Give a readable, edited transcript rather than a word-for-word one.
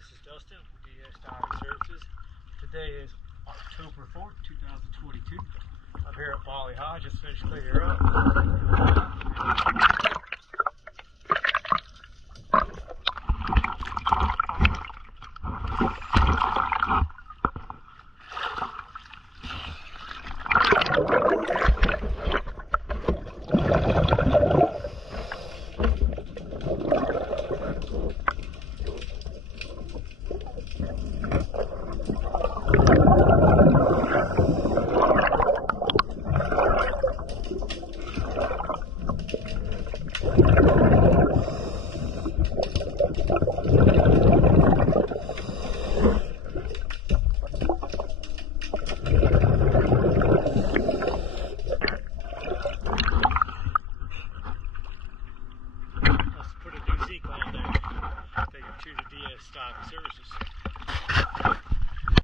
This is Dustin with DS Diving Services. Today is October 4th, 2022. I'm here at Bali Ha'i, just finished cleaning up. Let's put a new Zeke on there. Take it to the DS Diving Services.